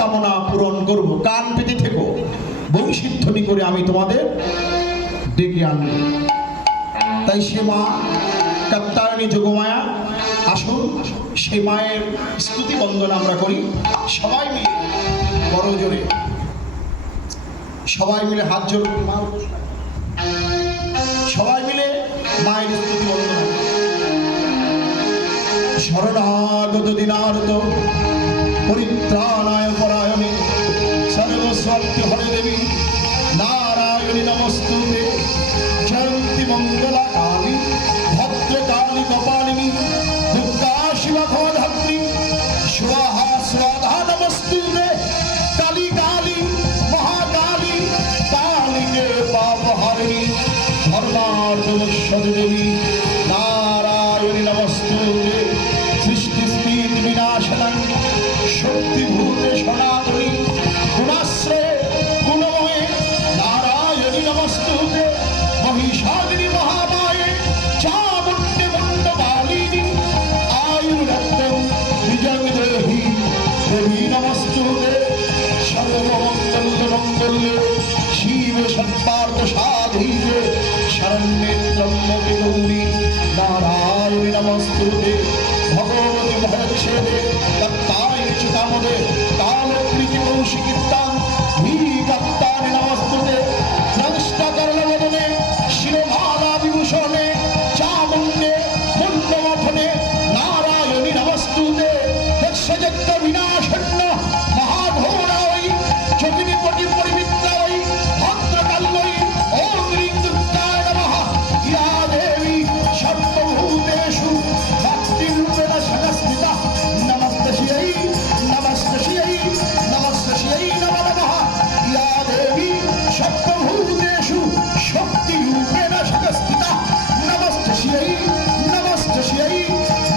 কামনা পূরণ করব। কান পেতে থেকো, বংশীধ্বনি করে আমি তোমাদের ডেকে আনব। তাই সে মা কাত্যায়নী যোগমায়া, আসুন সে মায়ের স্তুতি বন্দনা আমরা করি সবাই মিলে, বড় জোরে সবাই মিলে হাত জোর, সবাই মিলে মায়ের স্তুতি বন্দনা। শরণাগত দিনার্ত পরিত্রাণায় পরায়ণে সর্বস্বার্থী হরে দেবী নারায়ণী নমস্তুতে। জয়ন্তী মঙ্গলা কালী ভদ্রকালী কপালিনী দুর্গা শিবা ভবধাত্রী স্বাহা স্বাধা নমস্তুতে। কালী কালী মহাকালী কালীকে পাপহারিণী ধর্মার্থমশ্বরী দেবী নারায়ণী নমস্তুতে। সৃষ্টি স্থিতি বিনাশনং শক্তিভূতে সনাতনী গুণাশ্রয়ে গুণময়ে নারায়ণী নমস্তুতে। মহিষাগ্নি মহামায়ে চামুণ্ডে মুণ্ডমালিনী আয়ুরত্তম বিজং দেহি দেবী নমস্তুতে। সর্বমঙ্গল মঙ্গলে শিবে সর্বার্থ সাধিকে শরণ্যে ত্র্যম্বকে গৌরী নারায়ণী নমস্তুতে। ভগবতী ভয়চ্ছেদে কাত্যায়নী চিতামদে কালকৃতি কৌশিকীর্তাং ভী কাত্যায়নী নমস্তুতে। নমস্কারবদনে শিরোমালা বিভূষণে চামুণ্ডে মুণ্ডমথনে নারায়ণী নমস্তুতে। দক্ষযজ্ঞ বিনাশন্য মহাঘোরায় যোগিনী কোটি পরিমিত্রায় ভদ্রকাল্যই ওম ह्रीं दुर्गाय नमः। या देवी सर्वभूतेषु भक्तिरूपेण संस्थिता नमस्तस्यै नमस्तस्यै नमस्तस्यै नमो नमः। या देवी सर्वभूतेषु शक्तिरूपेण संस्थिता नमस्तस्यै नमस्तस्यै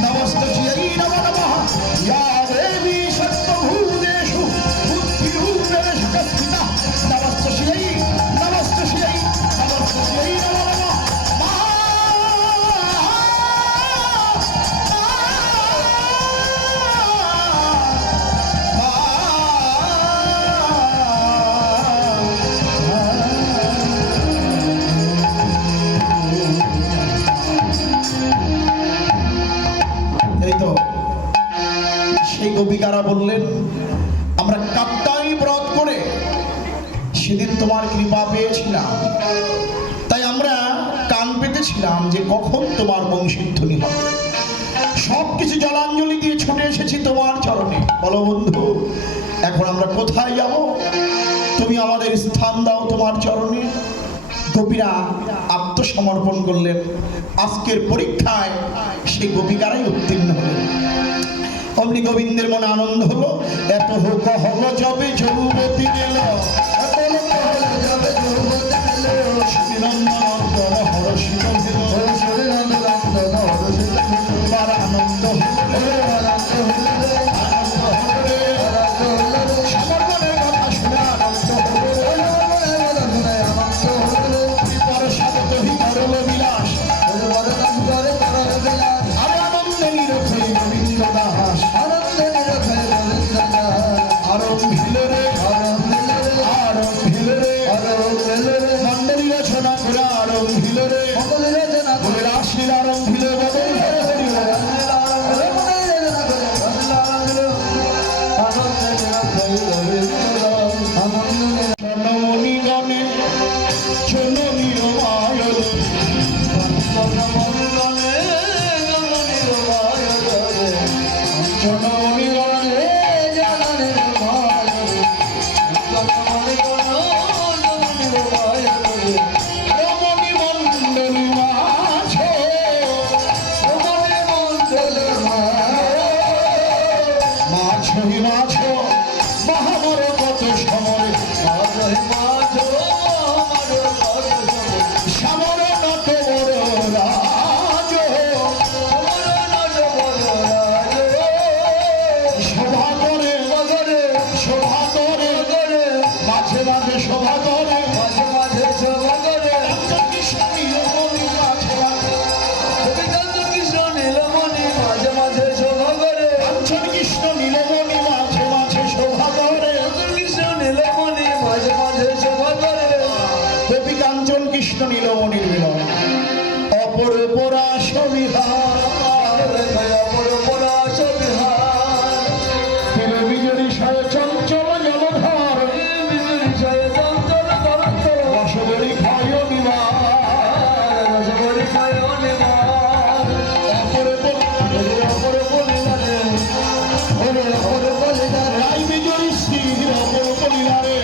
नमस्तस्यै नमो नमः। या देवी सर्वभूतेषु बुद्धिरूपेण संस्थिता नमस्तस्यै नमस्तस्यै नमस्तस्यै नमो नमः। এই তো সেই গোপিকারা বললেন, আমরা কাত্যায়নী ব্রত করে সেদিন তোমার কৃপা পেয়েছিলাম, তাই আমরা কান পেতেছিলাম যে কখন তোমার বংশীধ্বনি হবে। সবকিছু জলাঞ্জলি দিয়ে ছুটে এসেছি তোমার চরণে। বলো বন্ধু, এখন আমরা কোথায় যাব? তুমি আমাদের স্থান দাও তোমার চরণে। গোপীরা আত্মসমর্পণ করলেন। আজকের পরীক্ষায় সেই গোপিকারাই উত্তীর্ণ হলেন। অমনি গোবিন্দের মনে আনন্দ হলো। এত হোক হলো যবে যৌবতী গেল, হরষিত আনন্দ সমর্পণের কথা শুনে আনন্দ করল বিলাস আর আনন্দে নিরক্ষে গোবিন্দ দাস আরম্ভিল রে মন্ডলী রচনা করে আরম্ভিল রে রাশির আরম্ভিল জনমণিগণে জননীর মায়ল জনমণিগণে রমণী মণ্ডলী মাঝে মাঝে মাঝ মহাবর কত সময় সমর নত বড় রাজ গোপী কাঞ্চন কৃষ্ণ নীলমণির মিলন। অপরূপ রাস বিহার, অপরূপ রাস বিহার, বিজয়ী সয় চঞ্চল জলধার, বিজয়ী সয় চঞ্চল জলধার, রসগরি খায় নিবার, রসগরি খায় নিবার। অপরূপ অপরূপ লীলারে, অপরূপ লীলারে, রাই বিজয়ী শ্রীর অপরূপ লীলারে,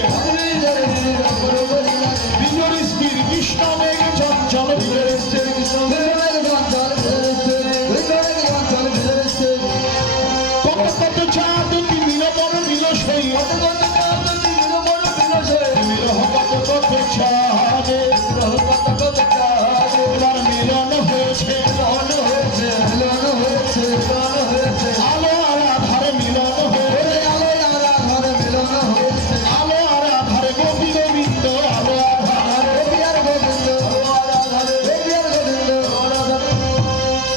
অপরূপ লীলারে, বিজয়ী শ্রীর কৃষ্ণ মেঘ চঞ্চল, বিজয়ী শ্রীর কৃষ্ণ মেঘ চঞ্চল, কত কত চাঁদ মিল বড় মিল সই, কত কত চাঁদ মিল বড় মিল সই, মিল কত কত চাঁদ, কত কত চাঁদ, এবার মিলন হয়েছে, মিলন হয়েছে, মিলন হয়েছে, মিলন হয়েছে, আলো আর আধারে মিলন হয়েছে, আলো আর আধারে মিলন হয়েছে, আলো আর আধারে গোপী গোবিন্দ, আলো আধারে গোপী আর গোবিন্দ, আলো আর আধারে গোপী আর গোবিন্দ,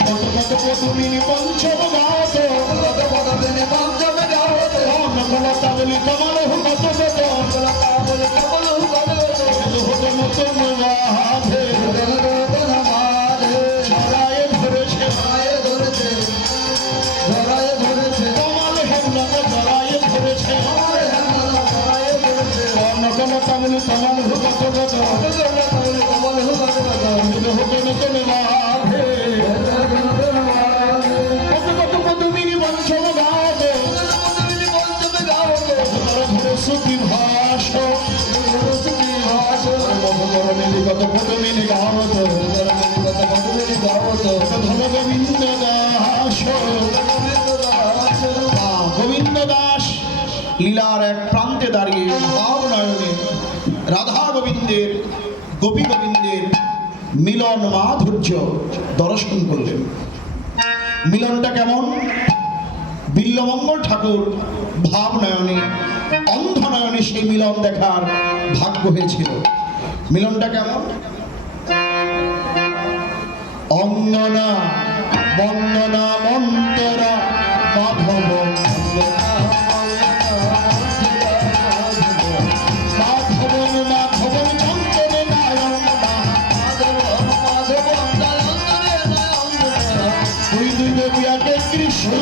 কত কত পদুমিনী পঞ্চম গাত, কত পদুমিনী পঞ্চম গাত, অন্নকলতা বলি কমল কত কত, অন্নকলতা বলি কমল কত কত, হত নতুন বাঁধে, নতুন বাঁধে, ছড়ায়ে ধরেছে, ছড়ায়ে ধরেছে, ছড়ায়ে ধরেছে, কমল হেমলতা ছড়ায়ে ধরেছে, কমল হেমলতা ছড়ায়ে ধরেছে, অন্নকলতা বলি কমল কত কত, অন্নকলতা বলি কমল কত কত, হত নতুন বাঁধে, কত কত পদুমিনী পঞ্চম গাত, সুখী ভাষ, সুখী ভাষ, কত পদমিনী গাওত, কত পদমিনী গাওত, ধন গোবিন্দ দাস, গোবিন্দ দাস লীলার এক প্রান্তে দাঁড়িয়ে ভাবনয়নে রাধা গোবিন্দের গোপী গোবিন্দের মিলন মাধুর্য দর্শন করলেন। মিলনটা কেমন? বিল্লমঙ্গল ঠাকুর ভাবনয়নে অন্ধনয়নে সেই মিলন দেখার ভাগ্য হয়েছিল। মিলনটা কেমন? অঙ্গনা বন্দনা মন্তরা মাধব, মাধবন মাধবন চন্দ্রে নারায়ণ, দুই দুই গোপী একে কৃষ্ণ,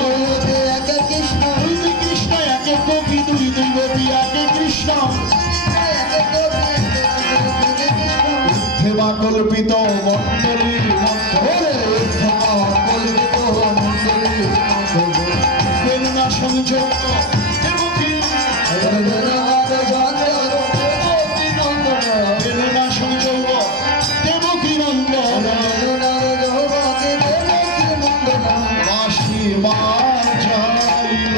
একে কৃষ্ণ, দুই দুই কৃষ্ণ একে গোপী, দুই দুই গোপী একে কৃষ্ণ, হেমা কল্পিত মণ্ডলী বেলুনা সংযোগ বেলুনা সংযোগ দেবকী নন্দন, বাঁশি বাজাইল,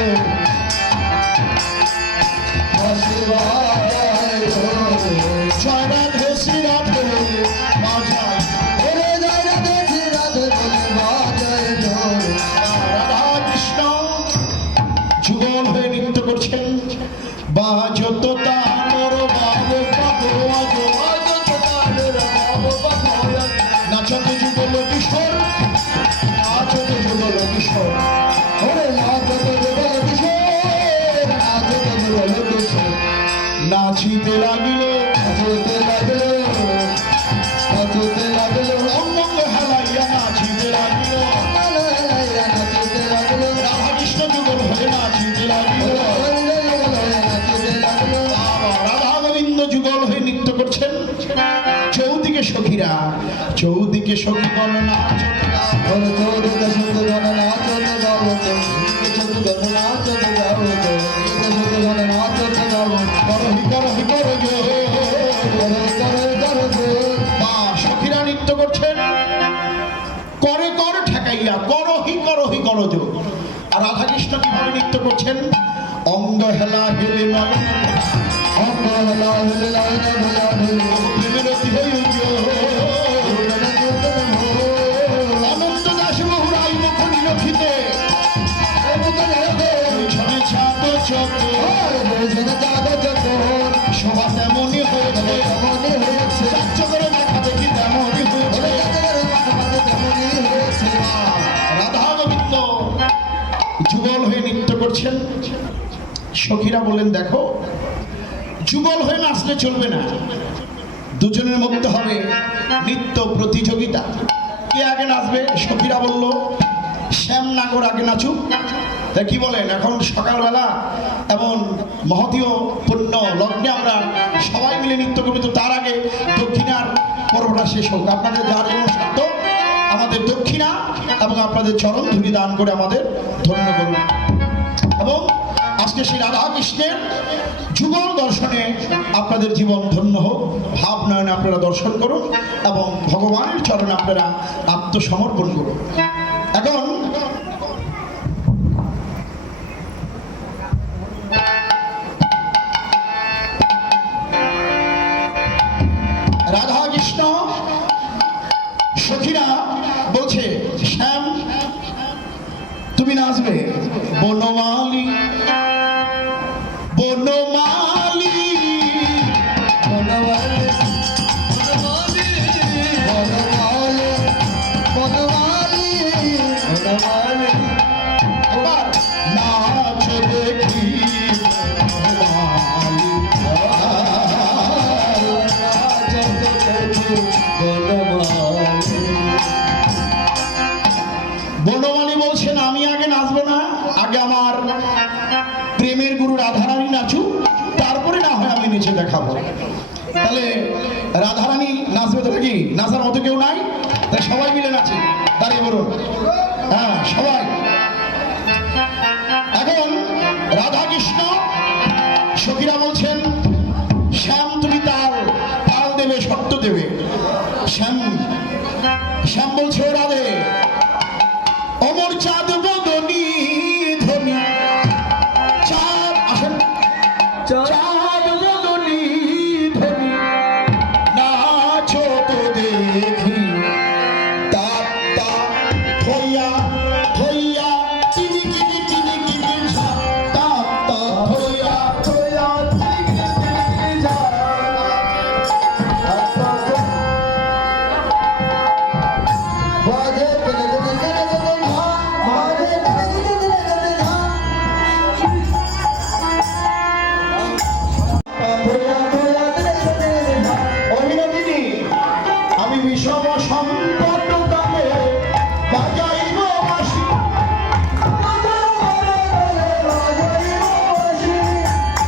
বাঁশি বাজাইল, জয় রাধে শ্রী রাধে বাজাই, ওরে জয় রাধে শ্রী রাধে বাজাই, রাধা কৃষ্ণ যুগল হয়ে নৃত্য করছেন। বাজত তানর বাব পাগোয়াজ, বাজত তানর বাব পাগোয়াজ, নাচত যুগল কিশোর, নাচত যুগল কিশোর, ওরে নাচত যুগল কিশোর, নাচত যুগল কিশোর, নাচিতে লাগিল, নাচিতে লাগিল, নাচিতে লাগিল, অঙ্গ হেলাইয়া নাচিতে লাগিল, হেলাইয়া নাচিতে লাগিল, রাধা কৃষ্ণ যুগল হয়ে নাচিতে লাগিল, রাধা গোবিন্দ যুগল হয়ে নৃত্য করছেন। চৌদিকে সখীরা, চৌদিকে সখীগণ নাচতে গাওত, চৌদিকে সখীগণ নাচতে গাওত, সখীগণ নাচতে গাওত, সখীগণ নাচতে গাওত, করহি করহি করজ, করহি করহি করজ, বা সখীরা নৃত্য করছেন করে কর ঠেকাইয়া, করহি করহি করজ। আর রাধা কৃষ্ণ কিভাবে নৃত্য করছেন? অঙ্গ হেলা হেলে নয়ন, অঙ্গ হেলা হেলে নয়ন ভোলা ভোলে, বিরতি হইজ অনন্ত দাস বহুরাই মুখ নিরখিতে, ছবি ছাদ চকর, শোভা তেমনই হয়েছে, তেমনই হয়েছে, চাচ্চ করে দেখা দেখি তেমনই হয়েছে, তেমনই হয়েছে। রাধা গোবিন্দ যুগল হয়ে নৃত্য করছেন। সখীরা বললেন, দেখো যুগল হয়ে নাচলে চলবে না, দুজনের মধ্যে হবে নৃত্য প্রতিযোগিতা। কে আগে নাচবে? সখীরা বলল শ্যামনগর আগে নাচুক। তা কি বলেন? এখন সকালবেলা এমন মহতীয় পুণ্য লগ্নে আমরা সবাই মিলে নৃত্য করবো, তো তার আগে দক্ষিণার পর্বটা শেষ হোক। আপনাদের যার যেমন সাধ্য আমাদের দক্ষিণা এবং আপনাদের চরণ ধুলি দান করে আমাদের ধন্য করুন। এবং আজকে সেই রাধা কৃষ্ণের যুগল দর্শনে আপনাদের জীবন ধন্য হোক। ভাব নয়নে আপনারা দর্শন করুন এবং ভগবানের চরণে আপনারা আত্মসমর্পণ করুন। এখন রাধা কৃষ্ণ সখীরা বলছে, শ্যাম তুমি নাচবে। বনমালী বনমালী বনমালী বনমালী বনমালী বনমালী বনমালী এবার নাচ দেখি বনমালী। বনমালী বলছেন আমি আগে নাচবো না, আগে আমার প্রেমের গুরু রাধারানী নাচুক, তারপরে না হয় আমি নেচে দেখাবো। তাহলে রাধারানী নাচবে তো নাকি? নাচার মতো কেউ নাই? তাই সবাই মিলে নাচি। দাঁড়িয়ে বলুন, হ্যাঁ সবাই। এখন রাধা কৃষ্ণ সখীরা বলছেন শ্যাম তুমি তাল তাল দেবে, শব্দ দেবে। শ্যাম শ্যাম বলছে ও রাধে অমর চাঁদ বদনী ধ্বনি চাঁদ আসেন চাঁদ বদনী ধ্বনি নাচো তো দেখি তা তা থইয়া থইয়া তিনি কিনি তিনি কিনি ঝা তা তা থইয়া থইয়া তিনি কিনি তিনি ঝা। বাজে গনে গনে গনে গনে ধা বাজে গনে গনে গনে ধা ভোলা ভোলা গনে গনে ধা। অভিনন্দিনী আমি বিষম সম্পদ দামে বাজাইব বাঁশি।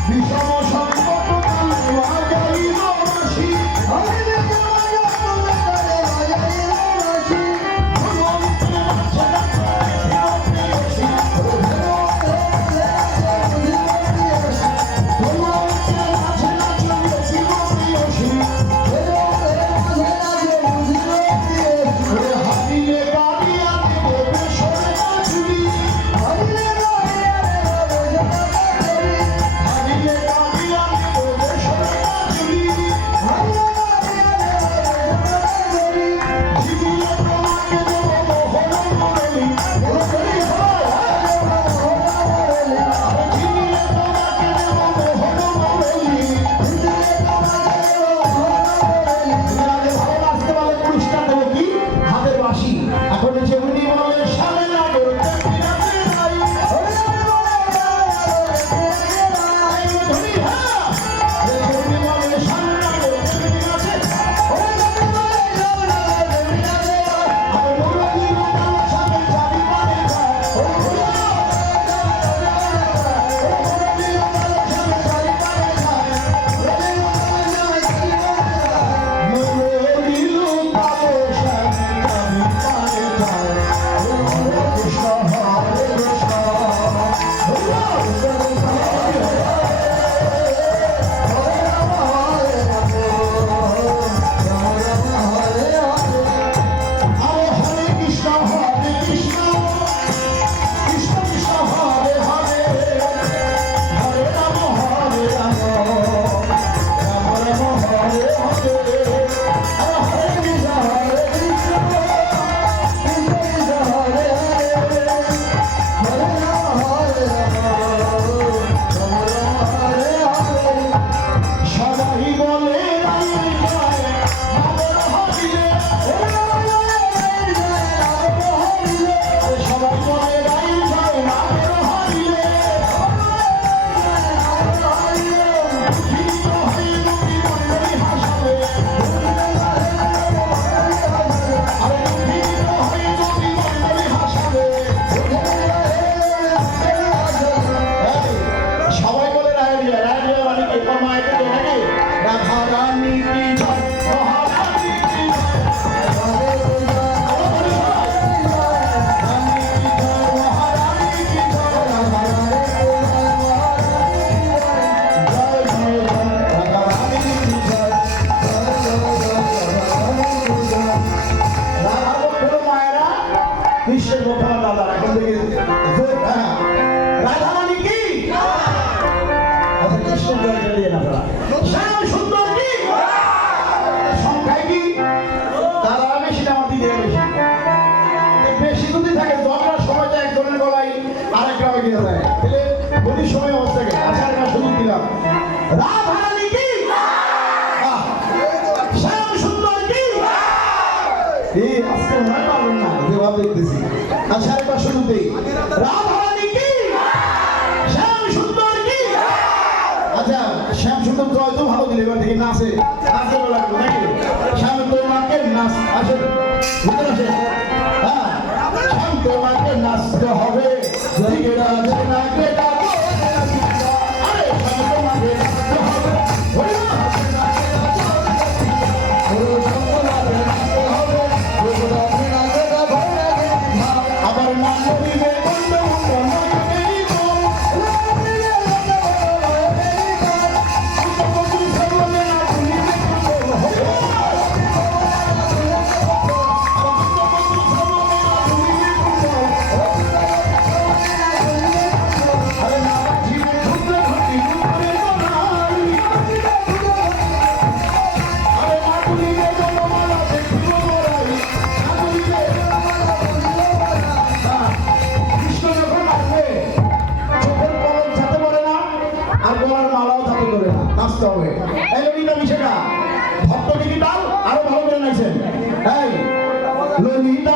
বিষম সম্পদ দামে বাজাইব বাঁশি। কৃষ্ণের কথা দাদা এখন থেকে হ্যাঁ রাধা রানী কি আচ্ছা কৃষ্ণের জয় দিয়ে না দাদা শ্যাম সুন্দর কি সংখ্যায় কি দাদা বেশি না আমার দিদি বেশি বেশি যদি থাকে দরকার সময় যায় একজনের গলায় আরেক গ্রামে গিয়ে যায় তাহলে গতির সময় অবস্থা গেছে আচ্ছা একটা সুযোগ দিলাম রাধা রানী কি শ্যাম সুন্দর কি এই আজকে মনে পারবেন না জবাব দেখতেছি আচ্ছা একবার শুরু দেই রাধা রানী কি শ্যাম সুন্দর কি আচ্ছা শ্যাম সুন্দর তো হয়তো ভালো দিলে এবার থেকে নাচে নাচে বলা নাকি শ্যাম তোমাকে নাচ আসে ভিতরে আসে হ্যাঁ শ্যাম তোমাকে নাচতে হবে দিকে রাজে নাকে ডাকো আরে শ্যাম তোমাকে নাচতে হবে ওই না আবার নাম করিবে বন্ধ নাচতে হবে এই ললিতা মিশেকা ভক্ত দিদি তাল আরো ভালো করে নাচছেন এই ললিতা